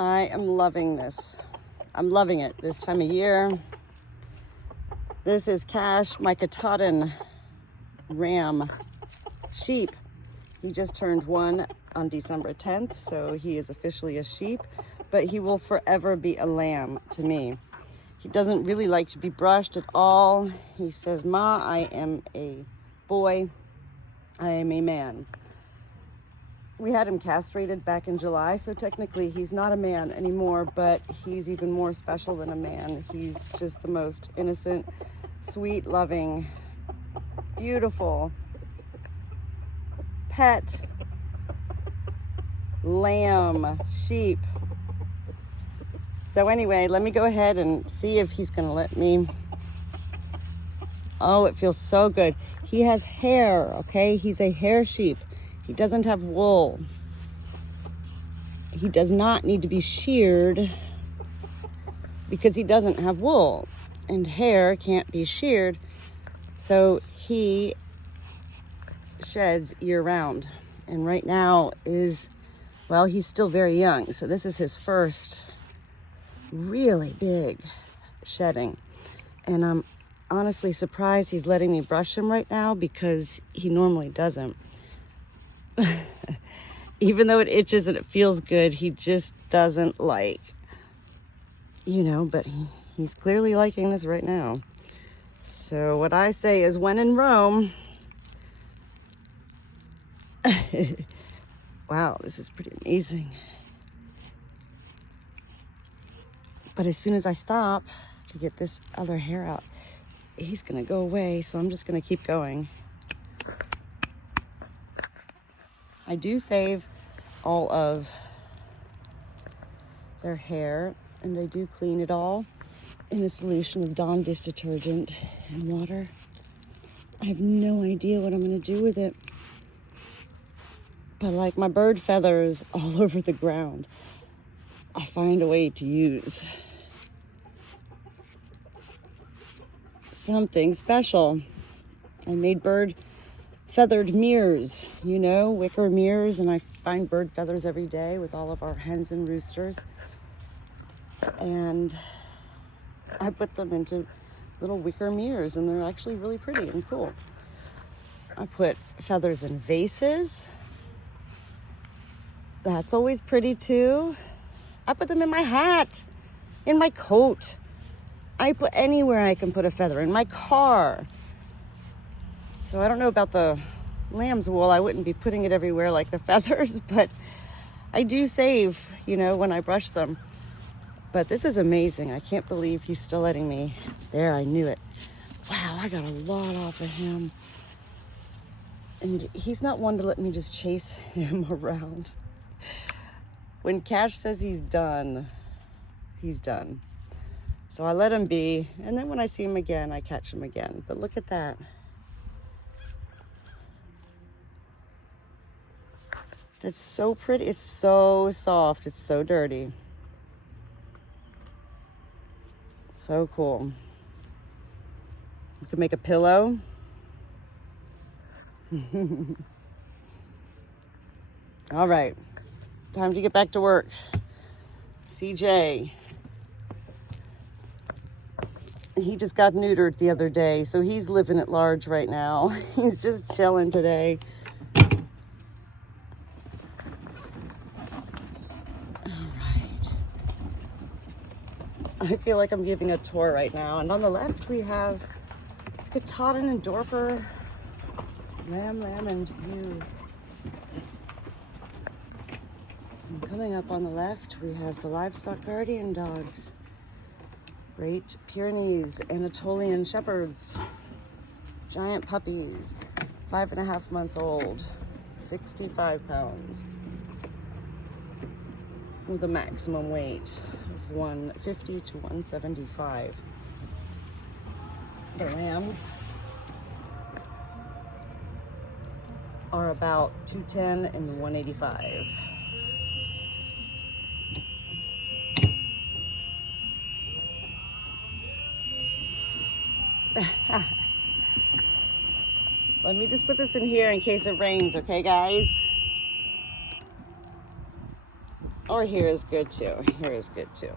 I am loving this. I'm loving it this time of year. This is Cash, my Katahdin ram sheep. He just turned 1 on December 10th, so he is officially a sheep, but he will forever be a lamb to me. He doesn't really like to be brushed at all. He says, "Ma, I am a boy. I am a man." We had him castrated back in July, so technically he's not a man anymore, but he's even more special than a man. He's just the most innocent, sweet, loving, beautiful pet lamb sheep. So anyway, let me go ahead and see if he's gonna let me. Oh, it feels so good. He has hair, okay? He's a hair sheep. He doesn't have wool. He does not need to be sheared because he doesn't have wool, and hair can't be sheared. So he sheds year round. And right now is, well, he's still very young. So this is his first really big shedding. And I'm honestly surprised he's letting me brush him right now because he normally doesn't. Even though it itches and it feels good, he just doesn't like, but he's clearly liking this right now. So what I say is, when in Rome. Wow, this is pretty amazing. But as soon as I stop to get this other hair out, he's gonna go away, so I'm just gonna keep going. I do save all of their hair, and I do clean it all in a solution of Dawn dish detergent and water. I have no idea what I'm gonna do with it. But like my bird feathers all over the ground, I find a way to use something special. I made bird feathered mirrors, wicker mirrors, and I find bird feathers every day with all of our hens and roosters. And I put them into little wicker mirrors, and they're actually really pretty and cool. I put feathers in vases. That's always pretty too. I put them in my hat, in my coat. I put anywhere I can put a feather, in my car. So I don't know about the lamb's wool. I wouldn't be putting it everywhere like the feathers, but I do save, when I brush them. But this is amazing. I can't believe he's still letting me. There, I knew it. Wow, I got a lot off of him. And he's not one to let me just chase him around. When Cash says he's done, he's done. So I let him be, and then when I see him again, I catch him again. But look at that. That's so pretty. It's so soft. It's so dirty. So cool. You can make a pillow. All right. Time to get back to work. CJ. He just got neutered the other day, so he's living at large right now. He's just chilling today. All right. I feel like I'm giving a tour right now. And on the left, we have Katahdin and Dorper. Lamb, and you. And coming up on the left, we have the livestock guardian dogs. Great Pyrenees, Anatolian Shepherds, giant puppies, 5.5 months old, 65 pounds, with a maximum weight of 150 to 175. The lambs are about 210 and 185. Let me just put this in here in case it rains, okay, guys? Or here is good too. Here is good too.